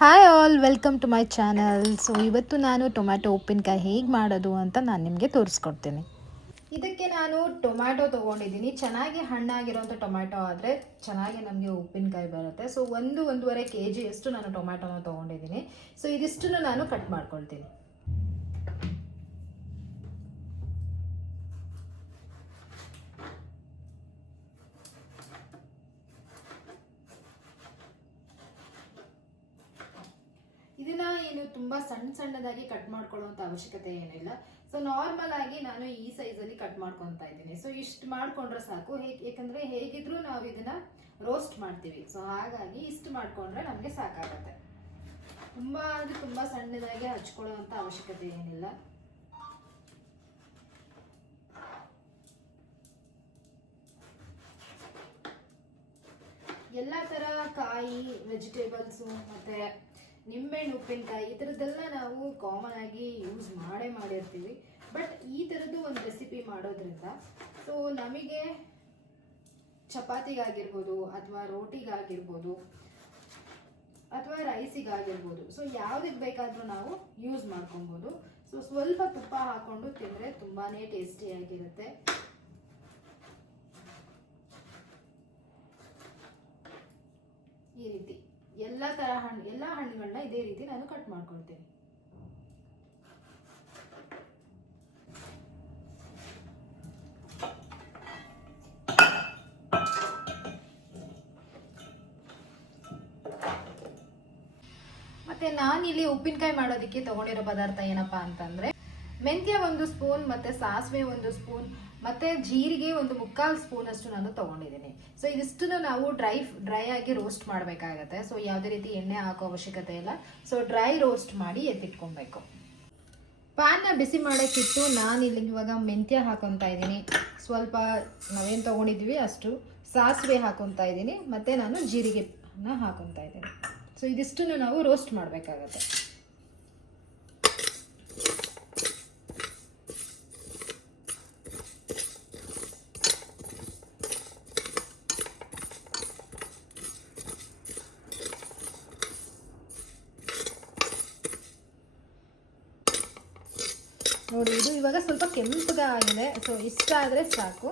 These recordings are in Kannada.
Hi all, welcome to my channel. So ಇವತ್ತು ನಾನು ಟೊಮ್ಯಾಟೊ ಉಪ್ಪಿನಕಾಯಿ ಹೇಗೆ ಮಾಡೋದು ಅಂತ ನಾನು ನಿಮಗೆ ತೋರಿಸ್ಕೊಡ್ತೀನಿ. ಇದಕ್ಕೆ ನಾನು ಟೊಮ್ಯಾಟೊ ತೊಗೊಂಡಿದ್ದೀನಿ. ಚೆನ್ನಾಗಿ ಹಣ್ಣಾಗಿರೋಂಥ ಟೊಮ್ಯಾಟೊ ಆದರೆ ಚೆನ್ನಾಗಿ ನಮಗೆ ಉಪ್ಪಿನಕಾಯಿ ಬರುತ್ತೆ. ಸೊ 1-1.5 kg ಅಷ್ಟು ನಾನು ಟೊಮ್ಯಾಟೊನ ತೊಗೊಂಡಿದ್ದೀನಿ. ಸೊ ಇದಿಷ್ಟನ್ನು ನಾನು ಕಟ್ ಮಾಡ್ಕೊಳ್ತೀನಿ. ಇದನ್ನ ಏನು ತುಂಬ ಸಣ್ಣದಾಗಿ ಕಟ್ ಮಾಡ್ಕೊಳ್ಳುವಂಥ ಅವಶ್ಯಕತೆ ಏನಿಲ್ಲ. ಸೊ ನಾರ್ಮಲ್ ಆಗಿ ನಾನು ಈ ಸೈಜಲ್ಲಿ ಕಟ್ ಮಾಡ್ಕೊತಾ ಇದ್ದೀನಿ. ಸೊ ಇಷ್ಟು ಮಾಡ್ಕೊಂಡ್ರೆ ಸಾಕು. ಯಾಕಂದ್ರೆ ಹೇಗಿದ್ರು ನಾವು ಇದನ್ನ ರೋಸ್ಟ್ ಮಾಡ್ತೀವಿ. ಸೊ ಹಾಗಾಗಿ ಇಷ್ಟು ಮಾಡ್ಕೊಂಡ್ರೆ ನಮಗೆ ಸಾಕಾಗತ್ತೆ. ತುಂಬ ಸಣ್ಣದಾಗಿ ಹಚ್ಕೊಳ್ಳುವಂಥ ಅವಶ್ಯಕತೆ ಏನಿಲ್ಲ. ಎಲ್ಲ ತರ ಕಾಯಿ, ವೆಜಿಟೇಬಲ್ಸು ಮತ್ತೆ ನಿಂಬೆಹಣ್ಣು ಉಪ್ಪಿನಕಾಯಿ ಈ ಥರದ್ದೆಲ್ಲ ನಾವು ಕಾಮನ್ ಆಗಿ ಯೂಸ್ ಮಾಡಿರ್ತೀವಿ. ಬಟ್ ಈ ಥರದ್ದು ಒಂದು ರೆಸಿಪಿ ಮಾಡೋದ್ರಿಂದ ಸೊ ನಮಗೆ ಚಪಾತಿಗಾಗಿರ್ಬೋದು ಅಥವಾ ರೋಟಿಗಾಗಿರ್ಬೋದು ಅಥವಾ ರೈಸಿಗಾಗಿರ್ಬೋದು ಸೊ ಯಾವುದಕ್ಕೆ ಬೇಕಾದರೂ ನಾವು ಯೂಸ್ ಮಾಡ್ಕೊಬೋದು. ಸೊ ಸ್ವಲ್ಪ ತುಪ್ಪ ಹಾಕೊಂಡು ತಿಂದರೆ ತುಂಬಾ ಟೇಸ್ಟಿಯಾಗಿರುತ್ತೆ. ಈ ರೀತಿ ಎಲ್ಲ ಹಣ್ಣುಗಳನ್ನ ಇದೇ ರೀತಿ ನಾನು ಕಟ್ ಮಾಡ್ಕೊಳ್ತೇನೆ. ಮತ್ತೆ ನಾನಿಲ್ಲಿ ಉಪ್ಪಿನಕಾಯಿ ಮಾಡೋದಕ್ಕೆ ತಗೊಂಡಿರೋ ಪದಾರ್ಥ ಏನಪ್ಪಾ ಅಂತಂದ್ರೆ ಮೆಂತ್ಯ 1 ಸ್ಪೂನ್, ಮತ್ತೆ ಸಾಸಿವೆ 1 ಸ್ಪೂನ್, ಮತ್ತೆ ಜೀರಿಗೆ 1/4 ಸ್ಪೂನ್ ಅಷ್ಟು ನಾನು ತಗೊಂಡಿದ್ದೀನಿ. ಸೊ ಇದಿಷ್ಟನ್ನು ನಾವು ಡ್ರೈ ಆಗಿ ರೋಸ್ಟ್ ಮಾಡಬೇಕಾಗತ್ತೆ. ಸೊ ಯಾವುದೇ ರೀತಿ ಎಣ್ಣೆ ಹಾಕೋ ಅವಶ್ಯಕತೆ ಇಲ್ಲ. ಸೊ ಡ್ರೈ ರೋಸ್ಟ್ ಮಾಡಿ ಎತ್ತಿಟ್ಕೊಬೇಕು. ಪ್ಯಾನ್ನ ಬಿಸಿ ಮಾಡೋಕ್ಕಿಟ್ಟು ನಾನು ಇಲ್ಲಿ ಇವಾಗ ಮೆಂತ್ಯ ಹಾಕೊತಾ ಇದ್ದೀನಿ. ಸ್ವಲ್ಪ ನಾವೇನು ತಗೊಂಡಿದ್ವಿ ಅಷ್ಟು ಸಾಸಿವೆ ಹಾಕೊತಾ ಇದ್ದೀನಿ, ಮತ್ತೆ ನಾನು ಜೀರಿಗೆನ ಹಾಕೊತಾ ಇದ್ದೀನಿ. ಸೊ ಇದಿಷ್ಟನ್ನು ನಾವು ರೋಸ್ಟ್ ಮಾಡಬೇಕಾಗತ್ತೆ. ನೋಡಿ, ಇದು ಇವಾಗ ಸ್ವಲ್ಪ ಕೆಂಪಗಾಗಿದೆ. ಸೊ ಇಷ್ಟ ಆದರೆ ಸಾಕು.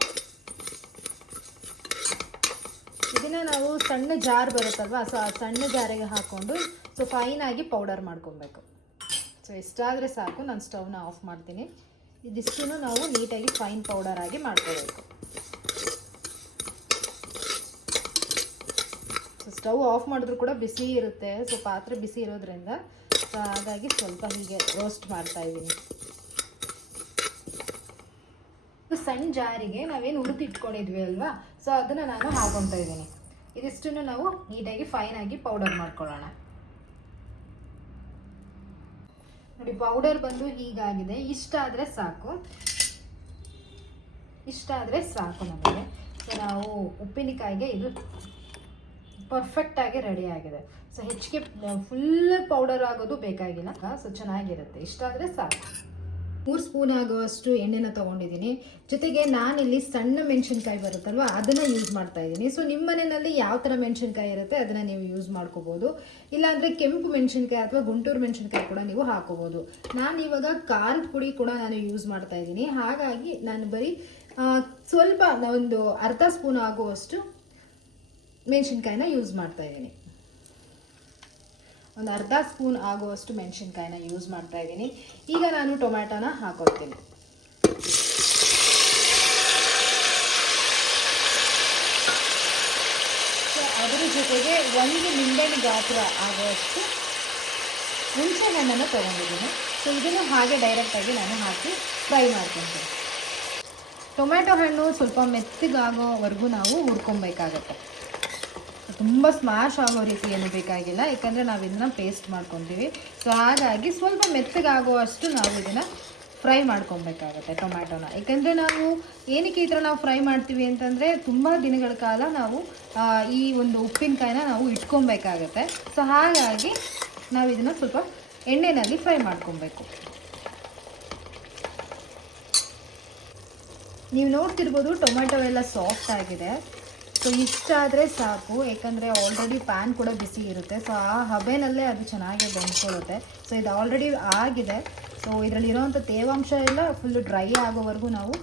ಇದನ್ನ ನಾವು ಸಣ್ಣ ಜಾರ್ ಬರುತ್ತಲ್ವಾ, ಸೊ ಆ ಸಣ್ಣ ಜಾರಿಗೆ ಹಾಕೊಂಡು ಸೊ ಫೈನ್ ಆಗಿ ಪೌಡರ್ ಮಾಡ್ಕೊಬೇಕು. ಸೊ ಇಷ್ಟ ಆದರೆ ಸಾಕು. ನಾನು ಸ್ಟವ್ನ ಆಫ್ ಮಾಡ್ತೀನಿ. ಇದಿಷ್ಟನ್ನು ನಾವು ನೀಟಾಗಿ ಫೈನ್ ಪೌಡರ್ ಆಗಿ ಮಾಡ್ಕೋಬೇಕು. ಸೊ ಸ್ಟವ್ ಆಫ್ ಮಾಡಿದ್ರು ಕೂಡ ಬಿಸಿ ಇರುತ್ತೆ. ಸೊ ಪಾತ್ರೆ ಬಿಸಿ ಇರೋದ್ರಿಂದ ಸೊ ಹಾಗಾಗಿ ಸ್ವಲ್ಪ ಹೀಗೆ ರೋಸ್ಟ್ ಮಾಡ್ತಾ ಇದ್ದೀನಿ. ಸಣ್ಣ ಜಾರಿಗೆ ನಾವೇನು ಇಟ್ಕೊಂಡಿದ್ವಿ ಅಲ್ವಾ, ಸೊ ಅದನ್ನ ನಾನು ಹಾಕೊತಾ ಇದ್ದೀನಿ. ಇದಿಷ್ಟನ್ನು ನಾವು ನೀಟಾಗಿ ಫೈನ್ ಆಗಿ ಪೌಡರ್ ಮಾಡ್ಕೊಳ್ಳೋಣ. ನೋಡಿ, ಪೌಡರ್ ಬಂದು ಹೀಗಾಗಿದೆ. ಇಷ್ಟ ಆದರೆ ಸಾಕು ನಮಗೆ. ಸೊ ನಾವು ಉಪ್ಪಿನಕಾಯಿಗೆ ಇದು ಪರ್ಫೆಕ್ಟ್ ಆಗಿ ರೆಡಿ ಆಗಿದೆ. ಸೊ ಹೆಚ್ಚಿಗೆ ಫುಲ್ ಪೌಡರ್ ಆಗೋದು ಬೇಕಾಗಿಲ್ಲ. ಸೊ ಚೆನ್ನಾಗಿರುತ್ತೆ. ಇಷ್ಟ ಆದರೆ ಸಾಕು. 3 ಸ್ಪೂನ್ ಆಗುವಷ್ಟು ಎಣ್ಣೆನ ತೊಗೊಂಡಿದ್ದೀನಿ. ಜೊತೆಗೆ ನಾನಿಲ್ಲಿ ಸಣ್ಣ ಮೆಣಸಿನ್ಕಾಯಿ ಬರುತ್ತಲ್ವ, ಅದನ್ನು ಯೂಸ್ ಮಾಡ್ತಾ ಇದ್ದೀನಿ. ಸೊ ನಿಮ್ಮ ಮನೆಯಲ್ಲಿ ಯಾವ ಥರ ಮೆಣಸಿನ್ಕಾಯಿ ಇರುತ್ತೆ ಅದನ್ನು ನೀವು ಯೂಸ್ ಮಾಡ್ಕೋಬೋದು. ಇಲ್ಲಾಂದರೆ ಕೆಂಪು ಮೆಣಸಿನ್ಕಾಯಿ ಅಥವಾ ಗುಂಟೂರು ಮೆಣಸಿನ್ಕಾಯಿ ಕೂಡ ನೀವು ಹಾಕೋಬೋದು. ನಾನು ಇವಾಗ ಖಾರದ ಪುಡಿ ಕೂಡ ನಾನು ಯೂಸ್ ಮಾಡ್ತಾ ಇದ್ದೀನಿ. ಹಾಗಾಗಿ ನಾನು ಬರೀ ಸ್ವಲ್ಪ ಒಂದು ಅರ್ಧ ಸ್ಪೂನ್ ಆಗುವಷ್ಟು ಮೆಣಸಿನ್ಕಾಯಿನ ಯೂಸ್ ಮಾಡ್ತಾ ಇದ್ದೀನಿ. ಒಂದು ಅರ್ಧ ಸ್ಪೂನ್ ಆಗುವಷ್ಟು ಮೆಣಸಿನ್ಕಾಯಿನ ಯೂಸ್ ಮಾಡ್ತಾ ಇದ್ದೀನಿ. ಈಗ ನಾನು ಟೊಮ್ಯಾಟೋನ ಹಾಕೊಳ್ತೀನಿ. ಸೊ ಅದರ ಜೊತೆಗೆ 1 ನಿಂಬೆಹಣ್ಣು ಗಾತ್ರ ಆಗುವಷ್ಟು ಹುಣಸೆ ಹಣ್ಣನ್ನು ತೊಗೊಂಡಿದ್ದೀನಿ. ಸೊ ಇದನ್ನು ಹಾಗೆ ಡೈರೆಕ್ಟಾಗಿ ನಾನು ಹಾಕಿ ಫ್ರೈ ಮಾಡ್ಕೊಳ್ತೀನಿ. ಟೊಮ್ಯಾಟೊ ಹಣ್ಣು ಸ್ವಲ್ಪ ಮೆತ್ತಗಾಗೋವರೆಗೂ ನಾವು ಹುರ್ಕೊಬೇಕಾಗತ್ತೆ. ತುಂಬ ಸ್ಮ್ಯಾಶ್ ಆಗೋ ರೀತಿ ಏನು ಬೇಕಾಗಿಲ್ಲ, ಯಾಕಂದರೆ ನಾವು ಇದನ್ನು ಪೇಸ್ಟ್ ಮಾಡ್ಕೊತೀವಿ. ಸೊ ಹಾಗಾಗಿ ಸ್ವಲ್ಪ ಮೆತ್ತಗಾಗುವಷ್ಟು ನಾವು ಇದನ್ನು ಫ್ರೈ ಮಾಡ್ಕೊಬೇಕಾಗತ್ತೆ ಟೊಮ್ಯಾಟೋನ. ಯಾಕಂದರೆ ನಾವು ಏನಕ್ಕೆ ಈ ಥರ ನಾವು ಫ್ರೈ ಮಾಡ್ತೀವಿ ಅಂತಂದರೆ ತುಂಬ ದಿನಗಳ ಕಾಲ ನಾವು ಈ ಒಂದು ಉಪ್ಪಿನಕಾಯಿನ ನಾವು ಇಟ್ಕೊಬೇಕಾಗತ್ತೆ. ಸೊ ಹಾಗಾಗಿ ನಾವು ಇದನ್ನು ಸ್ವಲ್ಪ ಎಣ್ಣೆಯಲ್ಲಿ ಫ್ರೈ ಮಾಡ್ಕೊಬೇಕು. ನೀವು ನೋಡ್ತಿರ್ಬೋದು ಟೊಮ್ಯಾಟೊ ಎಲ್ಲ ಸಾಫ್ಟ್ ಆಗಿದೆ. ಸೊ ಇಷ್ಟಾದರೆ ಸಾಕು, ಯಾಕಂದರೆ ಆಲ್ರೆಡಿ ಪ್ಯಾನ್ ಕೂಡ ಬಿಸಿ ಇರುತ್ತೆ. ಸೊ ಆ ಹಬೆನಲ್ಲೇ ಅದು ಚೆನ್ನಾಗಿ ಬೆಂದ್ಕೊಳ್ಳುತ್ತೆ. ಸೊ ಇದು ಆಲ್ರೆಡಿ ಆಗಿದೆ. ಸೊ ಇದರಲ್ಲಿರೋವಂಥ ತೇವಾಂಶ ಎಲ್ಲ ಫುಲ್ಲು ಡ್ರೈ ಆಗೋವರೆಗೂ ನಾವು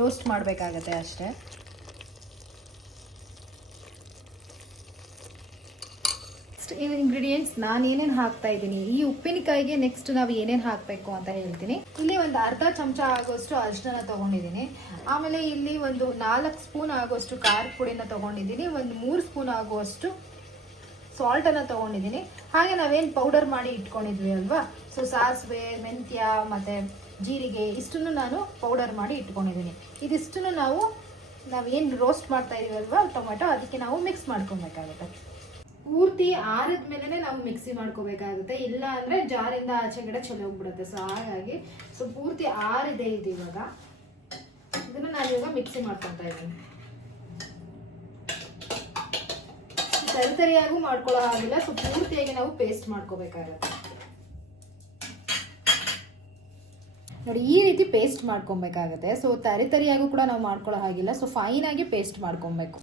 ರೋಸ್ಟ್ ಮಾಡಬೇಕಾಗತ್ತೆ ಅಷ್ಟೇ. ನೆಕ್ಸ್ಟ್ ಇಂಗ್ರೀಡಿಯೆಂಟ್ಸ್ ನಾನು ಏನೇನು ಹಾಕ್ತಾ ಇದ್ದೀನಿ, ಈ ಉಪ್ಪಿನಕಾಯಿಗೆ ನೆಕ್ಸ್ಟ್ ನಾವು ಏನೇನು ಹಾಕಬೇಕು ಅಂತ ಹೇಳ್ತೀನಿ. ಇಲ್ಲಿ ಒಂದು ಅರ್ಧ ಚಮಚ ಆಗೋಷ್ಟು ಅರಿಶಿನ ತೊಗೊಂಡಿದ್ದೀನಿ. ಆಮೇಲೆ ಇಲ್ಲಿ ಒಂದು 4 ಸ್ಪೂನ್ ಆಗೋಷ್ಟು ಖಾರದ ಪುಡಿನ ತೊಗೊಂಡಿದ್ದೀನಿ. ಒಂದು 3 ಸ್ಪೂನ್ ಆಗುವಷ್ಟು ಸಾಲ್ಟನ್ನು ತೊಗೊಂಡಿದ್ದೀನಿ. ಹಾಗೆ ನಾವೇನು ಪೌಡರ್ ಮಾಡಿ ಇಟ್ಕೊಂಡಿದ್ವಿ ಅಲ್ವಾ, ಸೊ ಸಾಸಿವೆ, ಮೆಂತ್ಯ ಮತ್ತು ಜೀರಿಗೆ ಇಷ್ಟನ್ನು ನಾನು ಪೌಡರ್ ಮಾಡಿ ಇಟ್ಕೊಂಡಿದ್ದೀನಿ. ಇದಿಷ್ಟನ್ನು ನಾವೇನು ರೋಸ್ಟ್ ಮಾಡ್ತಾ ಇದೀವಲ್ವಾ ಟೊಮೆಟೊ, ಅದಕ್ಕೆ ನಾವು ಮಿಕ್ಸ್ ಮಾಡ್ಕೊಬೇಕಾಗುತ್ತೆ. ಪೂರ್ತಿ ಆರಿದ ಮೇಲೆ ನಾವು ಮಿಕ್ಸಿ ಮಾಡ್ಕೋಬೇಕಾಗುತ್ತೆ, ಇಲ್ಲ ಅಂದರೆ ಜಾರಿಂದ ಆಚೆಗಡೆ ಹೋಗ್ಬಿಡುತ್ತೆ. ಸೊ ಹಾಗಾಗಿ ಪೂರ್ತಿ ಆರಿದೆ ಇದು. ಇವಾಗ ಇದನ್ನು ನಾನಿವಾಗ ಮಿಕ್ಸಿ ಮಾಡ್ಕೊತಾ ಇದ್ದೀನಿ. ತರಿಯಾಗೂ ಮಾಡ್ಕೊಳ್ಳೋ ಹಾಗಿಲ್ಲ, ಸೊ ಪೂರ್ತಿಯಾಗಿ ನಾವು ಪೇಸ್ಟ್ ಮಾಡ್ಕೋಬೇಕಾಗುತ್ತೆ. ನೋಡಿ ಈ ರೀತಿ ಪೇಸ್ಟ್ ಮಾಡ್ಕೊಬೇಕಾಗುತ್ತೆ. ಸೊ ತರಿಯಾಗೂ ಕೂಡ ನಾವು ಮಾಡ್ಕೊಳ್ಳೋ ಹಾಗಿಲ್ಲ, ಸೊ ಫೈನ್ ಆಗಿ ಪೇಸ್ಟ್ ಮಾಡ್ಕೊಬೇಕು.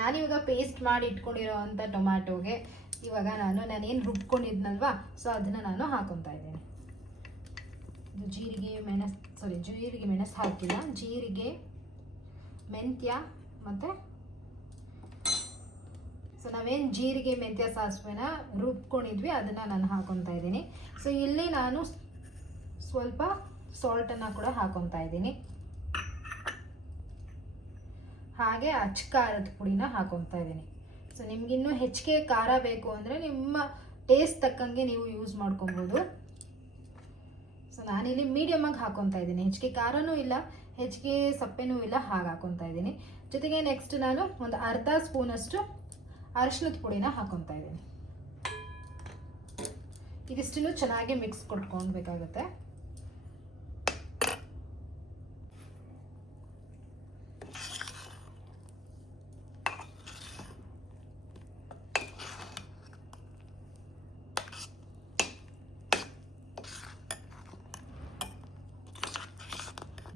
ನಾನಿವಾಗ ಪೇಸ್ಟ್ ಮಾಡಿ ಇಟ್ಕೊಂಡಿರೋವಂಥ ಟೊಮ್ಯಾಟೋಗೆ ಇವಾಗ ನಾನೇನು ರುಬ್ಕೊಂಡಿದ್ನಲ್ವಾ, ಸೊ ಅದನ್ನು ನಾನು ಹಾಕೊತಾ ಇದ್ದೀನಿ. ಜೀರಿಗೆ ಮೆಣಸು ಹಾಕಿಲ್ಲ, ಜೀರಿಗೆ, ಮೆಂತ್ಯ ಮತ್ತು ಸೊ ನಾವೇನು ಜೀರಿಗೆ ಮೆಂತ್ಯ ಸಾಸಿವೆನ ರುಬ್ಕೊಂಡಿದ್ವಿ ಅದನ್ನು ನಾನು ಹಾಕೊತಾ ಇದ್ದೀನಿ. ಸೊ ಇಲ್ಲಿ ನಾನು ಸ್ವಲ್ಪ ಸಾಲ್ಟನ್ನು ಕೂಡ ಹಾಕೊತಾ ಇದ್ದೀನಿ. ಹಾಗೆ ಅಚ್ಚ ಖಾರದ ಪುಡಿನ ಹಾಕೊತಾ ಇದ್ದೀನಿ. ಸೊ ನಿಮ್ಗಿನ್ನೂ ಹೆಚ್ಚಿಗೆ ಖಾರ ಬೇಕು ಅಂದರೆ ನಿಮ್ಮ ಟೇಸ್ಟ್ ತಕ್ಕಂಗೆ ನೀವು ಯೂಸ್ ಮಾಡ್ಕೊಬೋದು. ಸೊ ನಾನಿಲ್ಲಿ ಮೀಡಿಯಮ್ ಆಗಿ ಹಾಕೊತಾ ಇದ್ದೀನಿ, ಹೆಚ್ಚಿಗೆ ಖಾರನೂ ಇಲ್ಲ ಹೆಚ್ಚಿಗೆ ಸಪ್ಪೆನೂ ಇಲ್ಲ, ಹಾಗೆ ಹಾಕೊತಾ ಇದ್ದೀನಿ. ಜೊತೆಗೆ ನೆಕ್ಸ್ಟ್ ನಾನು ಒಂದು ಅರ್ಧ ಸ್ಪೂನಷ್ಟು ಅರಿಶಿನದ ಪುಡಿನ ಹಾಕೊತಾ ಇದ್ದೀನಿ. ಇದಿಷ್ಟನ್ನು ಚೆನ್ನಾಗಿ ಮಿಕ್ಸ್ ಕೊಟ್ಕೊಳ್ಬೇಕಾಗುತ್ತೆ.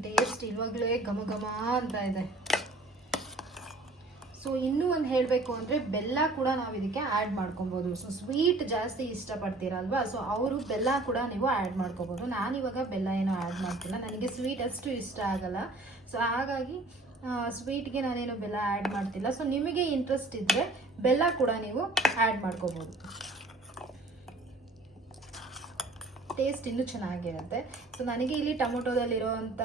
ಟೇಸ್ಟ್ ಇವಾಗಲೇ ಘಮ ಘಮ ಅಂತ ಇದೆ. ಸೊ ಇನ್ನೂ ಒಂದು ಹೇಳಬೇಕು ಅಂದರೆ ಬೆಲ್ಲ ಕೂಡ ನಾವು ಇದಕ್ಕೆ ಆ್ಯಡ್ ಮಾಡ್ಕೊಬೋದು. ಸೊ ಸ್ವೀಟ್ ಜಾಸ್ತಿ ಇಷ್ಟಪಡ್ತೀರಲ್ವಾ, ಸೊ ಅವರು ಬೆಲ್ಲ ಕೂಡ ನೀವು ಆ್ಯಡ್ ಮಾಡ್ಕೋಬೋದು. ನಾನಿವಾಗ ಬೆಲ್ಲ ಏನೋ ಆ್ಯಡ್ ಮಾಡ್ತಿಲ್ಲ, ನನಗೆ ಸ್ವೀಟ್ ಅಷ್ಟು ಇಷ್ಟ ಆಗಲ್ಲ. ಸೊ ಹಾಗಾಗಿ ಸ್ವೀಟ್ಗೆ ನಾನೇನು ಬೆಲ್ಲ ಆ್ಯಡ್ ಮಾಡ್ತಿಲ್ಲ. ಸೊ ನಿಮಗೆ ಇಂಟ್ರೆಸ್ಟ್ ಇದ್ದರೆ ಬೆಲ್ಲ ಕೂಡ ನೀವು ಆ್ಯಡ್ ಮಾಡ್ಕೋಬೋದು, ಟೇಸ್ಟ್ ಇನ್ನೂ ಚೆನ್ನಾಗಿರುತ್ತೆ. ಸೊ ನನಗೆ ಇಲ್ಲಿ ಟೊಮೊಟೊದಲ್ಲಿರೋವಂಥ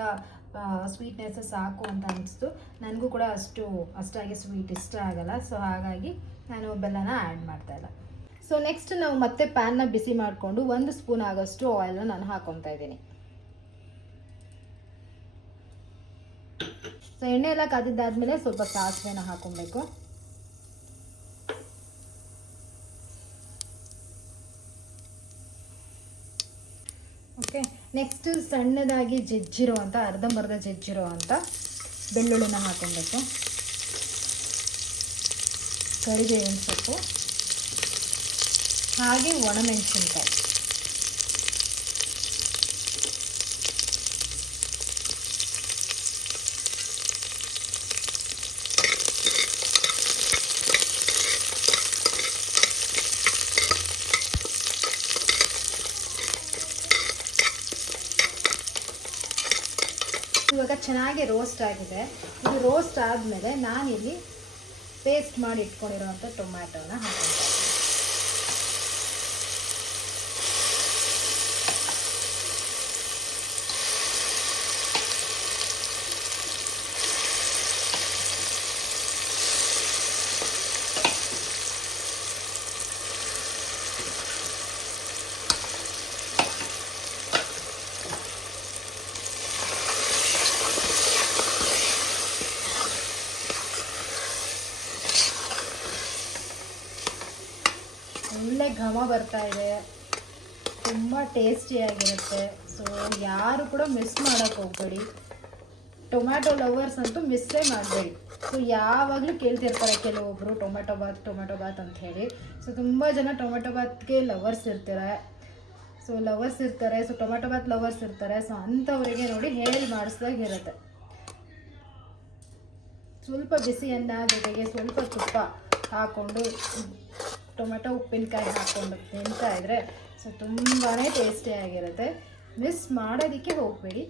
ಸ್ವೀಟ್ನೆಸ್ ಸಾಕು ಅಂತ ಅನಿಸ್ತು. ನನಗೂ ಕೂಡ ಅಷ್ಟಾಗಿ ಸ್ವೀಟ್ ಇಷ್ಟ ಆಗಲ್ಲ. ಸೊ ಹಾಗಾಗಿ ನಾನು ಬೆಲ್ಲನ ಆ್ಯಡ್ ಮಾಡ್ತಾ ಇಲ್ಲ. ಸೊ ನೆಕ್ಸ್ಟ್ ನಾವು ಮತ್ತೆ ಪ್ಯಾನ್ನ ಬಿಸಿ ಮಾಡಿಕೊಂಡು 1 ಸ್ಪೂನ್ ಆಗೋಷ್ಟು ಆಯಿಲ್ನ ನಾನು ಹಾಕೊತಾ ಇದ್ದೀನಿ. ಸೊ ಎಣ್ಣೆ ಎಲ್ಲ ಕಾದಿದ್ದಾದ್ಮೇಲೆ ಸ್ವಲ್ಪ ಸಾಸಿವೆನ ಹಾಕೊಬೇಕು. ಓಕೆ, ನೆಕ್ಸ್ಟ್ ಸಣ್ಣದಾಗಿ ಜಜ್ಜಿರೋ ಅರ್ಧಂಬರ್ಧ ಜಜ್ಜಿರೋ ಅಂಥ ಬೆಳ್ಳುಳ್ಳಿನ ಹಾಕೊಬೇಕು. ಕರಿಬೇವಿನ ಸೊಪ್ಪು ಹಾಗೆ ಒಣಮೆಣಸಿನ್ಕಾಯಿ. ಇವಾಗ ಚೆನ್ನಾಗಿ ರೋಸ್ಟ್ ಆಗಿದೆ. ಇದು ರೋಸ್ಟ್ ಆದಮೇಲೆ ನಾನಿಲ್ಲಿ ಪೇಸ್ಟ್ ಮಾಡಿ ಇಟ್ಕೊಂಡಿರೋವಂಥ ಟೊಮ್ಯಾಟೋನ ಹಾಕ್ಕೊತಾ ಇದ್ದೀನಿ. ಒಳ್ಳೆ ಘಮ ಬರ್ತಾ ಇದೆ, ತುಂಬ ಟೇಸ್ಟಿಯಾಗಿರುತ್ತೆ. ಸೊ ಯಾರು ಕೂಡ ಮಿಸ್ ಮಾಡೋಕ್ಕೆ ಹೋಗಬೇಡಿ. ಟೊಮ್ಯಾಟೊ ಲವರ್ಸ್ ಅಂತೂ ಮಿಸ್ಸೇ ಮಾಡಬೇಡಿ. ಸೊ ಯಾವಾಗಲೂ ಕೇಳ್ತಿರ್ತಾರೆ ಕೆಲವೊಬ್ಬರು ಟೊಮೆಟೊ ಬಾತ್ ಅಂತ ಹೇಳಿ. ಸೊ ತುಂಬ ಜನ ಟೊಮೆಟೊ ಬಾತ್ಗೆ ಲವರ್ಸ್ ಇರ್ತಾರೆ. ಸೊ ಟೊಮೆಟೊ ಬಾತ್ ಲವರ್ಸ್ ಇರ್ತಾರೆ. ಸೊ ಅಂಥವರಿಗೆ ನೋಡಿ ಹೇಳಿ ಮಾಡಿಸ್ದಾಗಿರುತ್ತೆ. ಸ್ವಲ್ಪ ಬಿಸಿ ಅನ್ನ ಜೊತೆಗೆ ಸ್ವಲ್ಪ ತುಪ್ಪ ಹಾಕ್ಕೊಂಡು ಟೊಮೆಟೊ ಉಪ್ಪಿನಕಾಯಿ ಹಾಕ್ಕೊಂಡು ತಿಂತಾ ಇದ್ದರೆ ಸೊ ತುಂಬಾ ಟೇಸ್ಟಿಯಾಗಿರುತ್ತೆ. ಮಿಸ್ ಮಾಡೋದಕ್ಕೆ ಹೋಗಬೇಡಿ,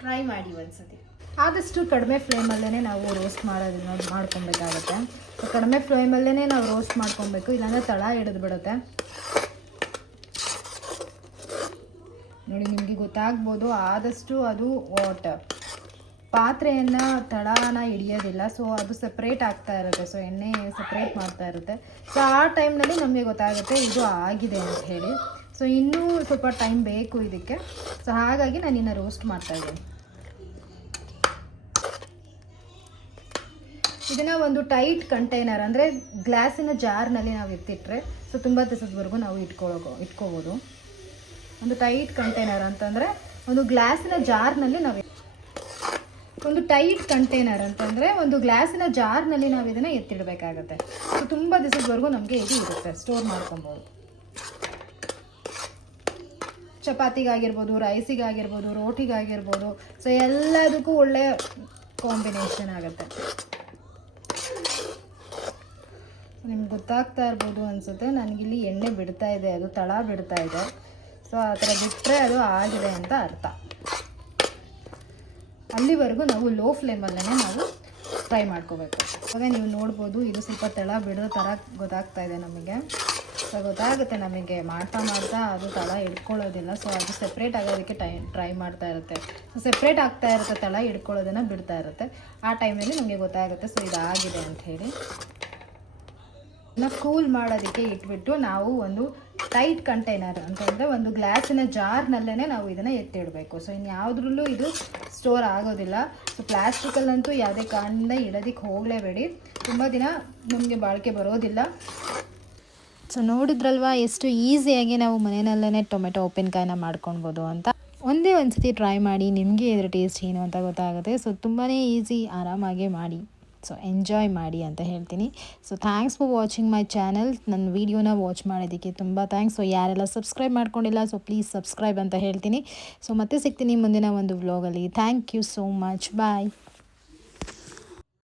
ಟ್ರೈ ಮಾಡಿ ಒಂದ್ಸತಿ. ಆದಷ್ಟು ಕಡಿಮೆ ಫ್ಲೇಮಲ್ಲೇ ನಾವು ರೋಸ್ಟ್ ಮಾಡ್ಕೊಬೇಕಾಗುತ್ತೆ. ಸೊ ಕಡಿಮೆ ಫ್ಲೇಮಲ್ಲೇ ನಾವು ರೋಸ್ಟ್ ಮಾಡ್ಕೊಬೇಕು, ಇಲ್ಲಾಂದರೆ ತಳ ಹಿಡಿದು ಬಿಡುತ್ತೆ. ನೋಡಿ ನಿಮಗೆ ಗೊತ್ತಾಗ್ಬೋದು, ಆದಷ್ಟು ಅದು ಪಾತ್ರೆಯನ್ನು ತಳನ ಹಿಡಿಯೋದಿಲ್ಲ. ಸೊ ಅದು ಸಪ್ರೇಟ್ ಆಗ್ತಾ ಇರುತ್ತೆ. ಸೊ ಎಣ್ಣೆ ಸಪ್ರೇಟ್ ಮಾಡ್ತಾ ಇರುತ್ತೆ. ಸೊ ಆ ಟೈಮ್ನಲ್ಲಿ ನಮಗೆ ಗೊತ್ತಾಗುತ್ತೆ ಇದು ಆಗಿದೆ ಅಂತ ಹೇಳಿ. ಸೊ ಇನ್ನೂ ಸ್ವಲ್ಪ ಟೈಮ್ ಬೇಕು ಇದಕ್ಕೆ. ಸೊ ಹಾಗಾಗಿ ನಾನು ಇನ್ನು ರೋಸ್ಟ್ ಮಾಡ್ತಾಯಿದ್ದೀನಿ. ಇದನ್ನು ಒಂದು ಟೈಟ್ ಕಂಟೈನರ್ ಅಂದರೆ ಗ್ಲಾಸಿನ ಜಾರ್ನಲ್ಲಿ ನಾವು ಎತ್ತಿಟ್ರೆ ಸೊ ತುಂಬ ದಿವಸದವರೆಗೂ ನಾವು ಇಟ್ಕೋಬೋದು. ಒಂದು ಟೈಟ್ ಕಂಟೈನರ್ ಅಂತಂದರೆ ಒಂದು ಗ್ಲಾಸಿನ ಜಾರ್ನಲ್ಲಿ ನಾವು ಇದನ್ನು ಎತ್ತಿಡಬೇಕಾಗತ್ತೆ. ಸೊ ತುಂಬ ದಿವಸದವರೆಗೂ ನಮಗೆ ಇದು ಇರುತ್ತೆ, ಸ್ಟೋರ್ ಮಾಡ್ಕೊಬೋದು. ಚಪಾತಿಗಾಗಿರ್ಬೋದು, ರೈಸಿಗಾಗಿರ್ಬೋದು, ರೋಟಿಗಾಗಿರ್ಬೋದು. ಸೊ ಎಲ್ಲದಕ್ಕೂ ಒಳ್ಳೆಯ ಕಾಂಬಿನೇಷನ್ ಆಗುತ್ತೆ. ನಿಮ್ಗೆ ಗೊತ್ತಾಗ್ತಾ ಇರ್ಬೋದು ಅನಿಸುತ್ತೆ, ನನಗಿಲ್ಲಿ ಎಣ್ಣೆ ಬಿಡ್ತಾ ಇದೆ, ಅದು ತಳ ಬಿಡ್ತಾ ಇದೆ. ಸೊ ಆ ಥರ ಬಿಟ್ಟರೆ ಅದು ಆಗಿದೆ ಅಂತ ಅರ್ಥ. ಅಲ್ಲಿವರೆಗೂ ನಾವು ಲೋ ಫ್ಲೇಮಲ್ಲೇ ನಾವು ಫ್ರೈ ಮಾಡ್ಕೋಬೇಕು. ಇವಾಗ ನೀವು ನೋಡ್ಬೋದು, ಇದು ಸ್ವಲ್ಪ ತಳ ಬಿಡೋ ಥರ ಗೊತ್ತಾಗ್ತಾ ಇದೆ ನಮಗೆ. ಸೊ ಗೊತ್ತಾಗುತ್ತೆ ನಮಗೆ ಮಾಡ್ತಾ ಅದು ತಳ ಹಿಡ್ಕೊಳ್ಳೋದಿಲ್ಲ. ಸೊ ಅದು ಸೆಪ್ರೇಟ್ ಆಗೋದಕ್ಕೆ ಟ್ರೈ ಮಾಡ್ತಾ ಇರುತ್ತೆ. ಸೊ ಸೆಪ್ರೇಟ್ ಆಗ್ತಾ ಇರುತ್ತೆ, ತಳ ಹಿಡ್ಕೊಳ್ಳೋದನ್ನು ಬಿಡ್ತಾ ಇರುತ್ತೆ. ಆ ಟೈಮಲ್ಲಿ ನಮಗೆ ಗೊತ್ತಾಗುತ್ತೆ ಸೊ ಇದಾಗಿದೆ ಅಂತ ಹೇಳಿ. ಕೂಲ್ ಮಾಡೋದಕ್ಕೆ ಇಟ್ಬಿಟ್ಟು ನಾವು ಒಂದು ಟೈಟ್ ಕಂಟೈನರ್ ಅಂತಂದರೆ ಒಂದು ಗ್ಲಾಸಿನ ಜಾರ್ನಲ್ಲೇ ನಾವು ಇದನ್ನು ಎತ್ತಿಡಬೇಕು. ಸೊ ಇನ್ಯಾವುದ್ರಲ್ಲೂ ಇದು ಸ್ಟೋರ್ ಆಗೋದಿಲ್ಲ. ಸೊ ಪ್ಲಾಸ್ಟಿಕಲ್ಲಂತೂ ಯಾವುದೇ ಕಾರಣದಿಂದ ಇಡೋದಕ್ಕೆ ಹೋಗಲೇಬೇಡಿ, ತುಂಬ ದಿನ ನಮಗೆ ಬಾಳಿಕೆ ಬರೋದಿಲ್ಲ. ಸೊ ನೋಡಿದ್ರಲ್ವಾ ಎಷ್ಟು ಈಸಿಯಾಗಿ ನಾವು ಮನೆಯಲ್ಲೇ ಟೊಮೆಟೊ ಉಪ್ಪಿನಕಾಯಿನ ಮಾಡ್ಕೊಳ್ಬೋದು ಅಂತ. ಒಂದೇ ಒಂದು ಸತಿ ಟ್ರೈ ಮಾಡಿ, ನಿಮಗೆ ಇದರ ಟೇಸ್ಟ್ ಏನು ಅಂತ ಗೊತ್ತಾಗುತ್ತೆ. ಸೊ ತುಂಬಾ ಈಸಿ, ಆರಾಮಾಗಿ ಮಾಡಿ. ಸೊ ಎಂಜಾಯ್ ಮಾಡಿ ಅಂತ ಹೇಳ್ತೀನಿ. So thanks for watching my channel. ನನ್ನ ವೀಡಿಯೋನ ವಾಚ್ ಮಾಡೋದಕ್ಕೆ ತುಂಬ ಥ್ಯಾಂಕ್ಸ್. ಸೊ ಯಾರೆಲ್ಲ ಸಬ್ಸ್ಕ್ರೈಬ್ ಮಾಡ್ಕೊಂಡಿಲ್ಲ ಸೊ ಪ್ಲೀಸ್ ಸಬ್ಸ್ಕ್ರೈಬ್ ಅಂತ ಹೇಳ್ತೀನಿ. ಸೊ ಮತ್ತೆ ಸಿಗ್ತೀನಿ ಮುಂದಿನ ಒಂದು ವ್ಲಾಗಲ್ಲಿ. Thank you so much. Bye.